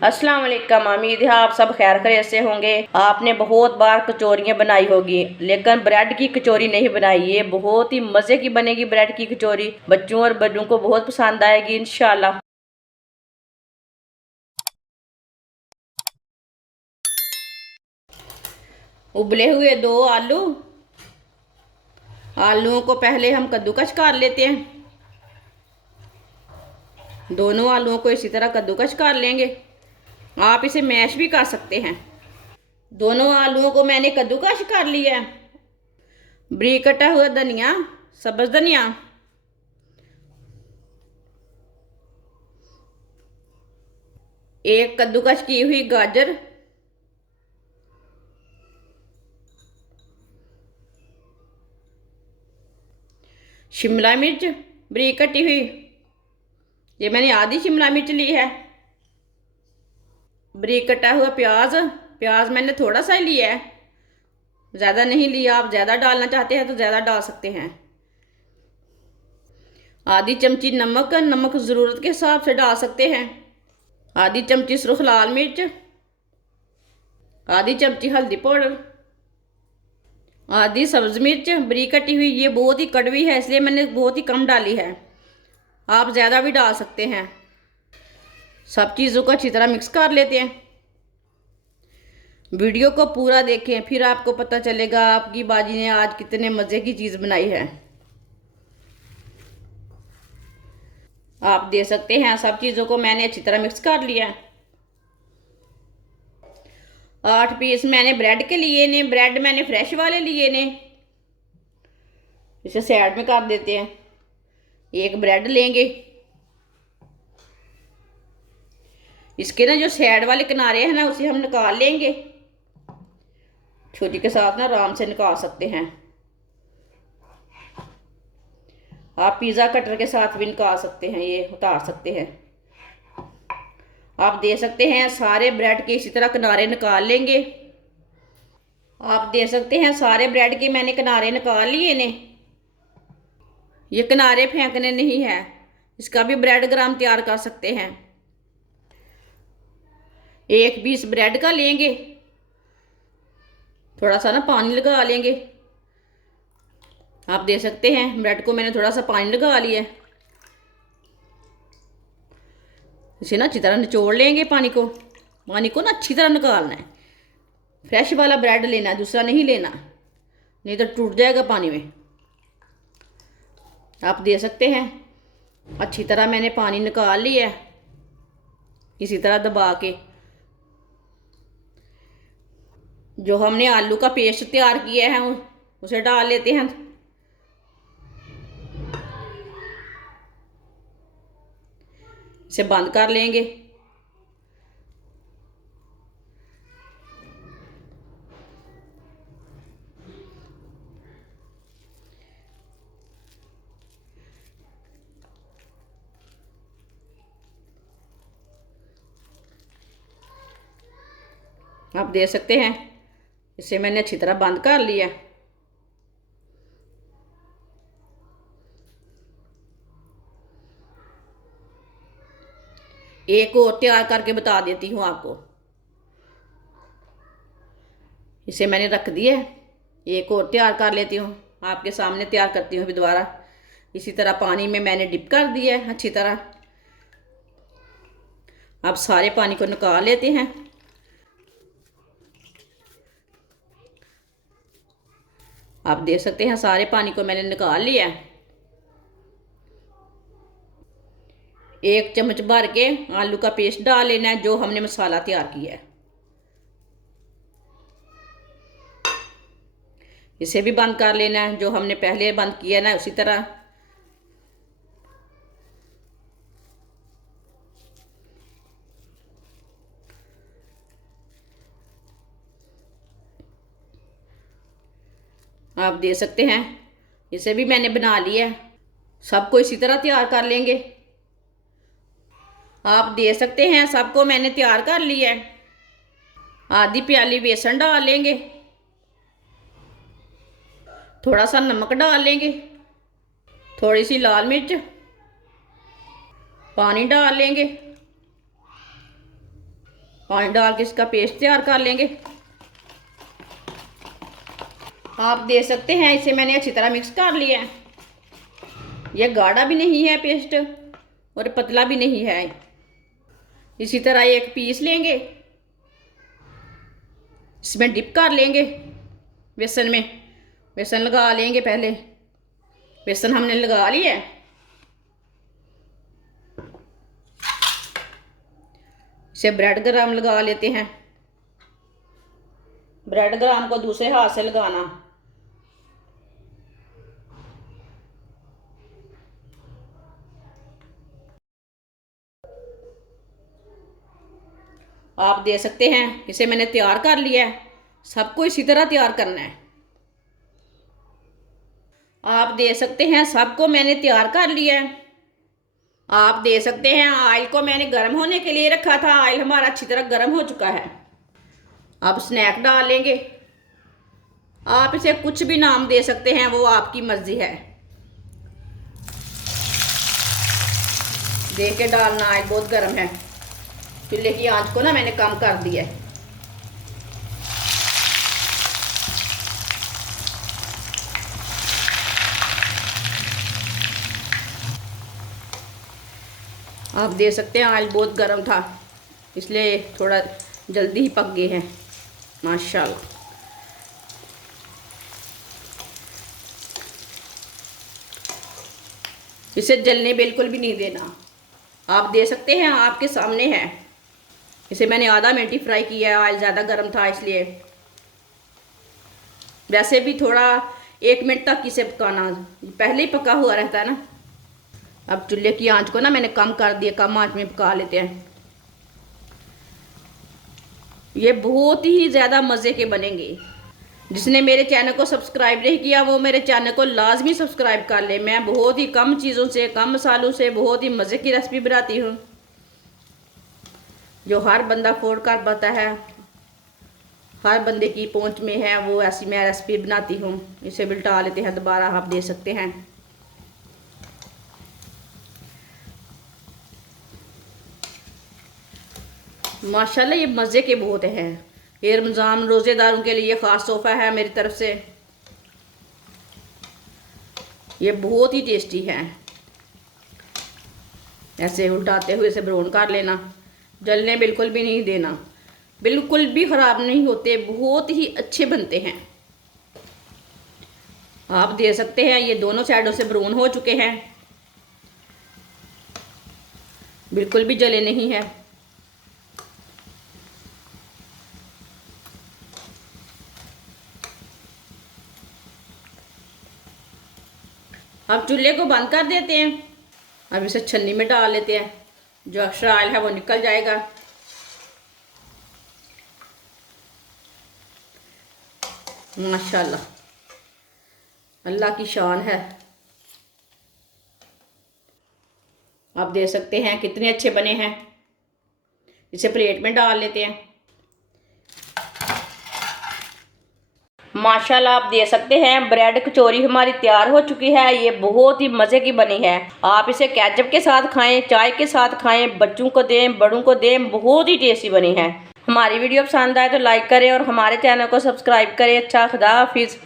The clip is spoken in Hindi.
अस्सलाम वालेकुम। उम्मीद है आप सब खैर खैरियत से होंगे। आपने बहुत बार कचौरियाँ बनाई होगी, लेकिन ब्रेड की कचौरी नहीं बनाई। ये बहुत ही मज़े की बनेगी ब्रेड की कचौरी। बच्चों और बड़ों को बहुत पसंद आएगी इंशाल्लाह। उबले हुए 2 आलूओं को पहले हम कद्दूकस कर लेते हैं। दोनों आलूओं को इसी तरह कद्दूकस कर लेंगे। आप इसे मैश भी कर सकते हैं। दोनों आलूओं को मैंने कद्दूकस कर लिया है। बारीक कटा हुआ धनिया, सब्ज धनिया, एक कद्दूकस की हुई गाजर, शिमला मिर्च बारीक कटी हुई, ये मैंने आधी शिमला मिर्च ली है। बारीक कटा हुआ प्याज, प्याज मैंने थोड़ा सा ही लिया है, ज़्यादा नहीं लिया। आप ज़्यादा डालना चाहते हैं तो ज़्यादा डाल सकते हैं। आधी चमची नमक, नमक ज़रूरत के हिसाब से डाल सकते हैं। आधी चमची सुर्ख लाल मिर्च, आधी चमची हल्दी पाउडर, आधी सब्ज मिर्च बारीक कटी हुई। ये बहुत ही कड़वी है इसलिए मैंने बहुत ही कम डाली है, आप ज़्यादा भी डाल सकते हैं। सब चीज़ों को अच्छी तरह मिक्स कर लेते हैं। वीडियो को पूरा देखें, फिर आपको पता चलेगा आपकी बाजी ने आज कितने मज़े की चीज़ बनाई है। आप दे सकते हैं सब चीज़ों को मैंने अच्छी तरह मिक्स कर लिया है। 8 पीस मैंने ब्रेड के लिए ने, ब्रेड मैंने फ्रेश वाले लिए ने। इसे साइड में कर देते हैं। एक ब्रेड लेंगे, इसके ना जो साइड वाले किनारे हैं ना उसे हम निकाल लेंगे। छुरी के साथ ना आराम से निकाल सकते हैं। आप पिज़्ज़ा कटर के साथ भी निकाल सकते हैं, ये उतार सकते हैं। आप दे सकते हैं सारे ब्रेड के इसी तरह किनारे निकाल लेंगे। आप दे सकते हैं सारे ब्रेड के मैंने किनारे निकाल लिए ने। ये किनारे फेंकने नहीं है, इसका भी ब्रेड ग्राम तैयार कर सकते हैं। एक पीस ब्रेड का लेंगे, थोड़ा सा ना पानी लगा लेंगे। आप दे सकते हैं ब्रेड को मैंने थोड़ा सा पानी लगा लिया है। इसे ना अच्छी तरह निचोड़ लेंगे। पानी को ना अच्छी तरह निकालना है। फ्रेश वाला ब्रेड लेना है, दूसरा नहीं लेना, नहीं तो टूट जाएगा पानी में। आप दे सकते हैं अच्छी तरह मैंने पानी निकाल लिया है। इसी तरह दबा के जो हमने आलू का पेस्ट तैयार किया है उसे डाल लेते हैं। इसे बंद कर लेंगे। आप दे सकते हैं, इसे मैंने अच्छी तरह बंद कर लिया। एक और तैयार करके बता देती हूँ आपको। इसे मैंने रख दिया है, एक और तैयार कर लेती हूँ। आपके सामने तैयार करती हूँ अभी दोबारा। इसी तरह पानी में मैंने डिप कर दिया है अच्छी तरह। अब सारे पानी को निकाल लेते हैं। आप दे सकते हैं सारे पानी को मैंने निकाल लिया है। 1 चम्मच भर के आलू का पेस्ट डाल लेना है जो हमने मसाला तैयार किया है। इसे भी बंद कर लेना है, जो हमने पहले बंद किया ना उसी तरह। आप दे सकते हैं, इसे भी मैंने बना लिया है। सबको इसी तरह तैयार कर लेंगे। आप दे सकते हैं सबको मैंने तैयार कर लिया है। आधी प्याली बेसन डाल लेंगे, थोड़ा सा नमक डाल लेंगे, थोड़ी सी लाल मिर्च, पानी डाल लेंगे। पानी डाल के इसका पेस्ट तैयार कर लेंगे। आप देख सकते हैं इसे मैंने अच्छी तरह मिक्स कर लिया है। यह गाढ़ा भी नहीं है पेस्ट और पतला भी नहीं है। इसी तरह एक पीस लेंगे, इसमें डिप कर लेंगे बेसन में। बेसन लगा लेंगे पहले। बेसन हमने लगा लिया है। इसे ब्रेड ग्राम लगा लेते हैं। ब्रेड ग्राम को दूसरे हाथ से लगाना। आप देख सकते हैं इसे मैंने तैयार कर लिया है। सबको इसी तरह तैयार करना है। आप देख सकते हैं सबको मैंने तैयार कर लिया है। आप देख सकते हैं ऑयल को मैंने गर्म होने के लिए रखा था। ऑयल हमारा अच्छी तरह गर्म हो चुका है। अब स्नैक डाल लेंगे। आप इसे कुछ भी नाम दे सकते हैं, वो आपकी मर्जी है। देख के डालना, ऑयल बहुत गर्म है। चूल्हे की आंच को ना मैंने कम कर दिया है। आप देख सकते हैं ऑयल बहुत गर्म था, इसलिए थोड़ा जल्दी ही पक गए हैं माशाल्लाह। इसे जलने बिल्कुल भी नहीं देना। आप देख सकते हैं आपके सामने है। इसे मैंने आधा मिनट ही फ्राई किया है। ऑयल ज़्यादा गर्म था इसलिए। वैसे भी थोड़ा 1 मिनट तक इसे पकाना, पहले ही पका हुआ रहता है ना। अब चूल्हे की आंच को ना मैंने कम कर दिया। कम आंच में पका लेते हैं। ये बहुत ही ज़्यादा मज़े के बनेंगे। जिसने मेरे चैनल को सब्सक्राइब नहीं किया वो मेरे चैनल को लाजमी सब्सक्राइब कर ले। मैं बहुत ही कम चीज़ों से, कम मसालों से बहुत ही मज़े की रेसिपी बनाती हूँ, जो हर बंदा अफोर्ड कर पाता है, हर बंदे की पहुँच में है। वो ऐसी मैं रेसिपी बनाती हूँ। इसे बिल्टा लेते हैं दोबारा। आप दे सकते हैं माशाल्लाह ये मज़े के बहुत हैं। ये रमज़ान रोज़ेदारों के लिए ख़ास तोहफ़ा है मेरी तरफ से। ये बहुत ही टेस्टी है। ऐसे उल्टाते हुए इसे ब्राउन कर लेना। जलने बिल्कुल भी नहीं देना। बिल्कुल भी ख़राब नहीं होते, बहुत ही अच्छे बनते हैं। आप देख सकते हैं ये दोनों साइडों से ब्राउन हो चुके हैं, बिल्कुल भी जले नहीं है। अब चूल्हे को बंद कर देते हैं। अब इसे छन्नी में डाल लेते हैं। जो एक्स्ट्रा ऑयल है वो निकल जाएगा। माशाल्लाह अल्लाह की शान है। आप देख सकते हैं कितने अच्छे बने हैं। इसे प्लेट में डाल लेते हैं। माशाल्लाह आप देख सकते हैं ब्रेड कचौरी हमारी तैयार हो चुकी है। ये बहुत ही मज़े की बनी है। आप इसे केचप के साथ खाएं, चाय के साथ खाएं, बच्चों को दें, बड़ों को दें, बहुत ही टेस्टी बनी है। हमारी वीडियो पसंद आए तो लाइक करें और हमारे चैनल को सब्सक्राइब करें। अच्छा, खुदा हाफिज़।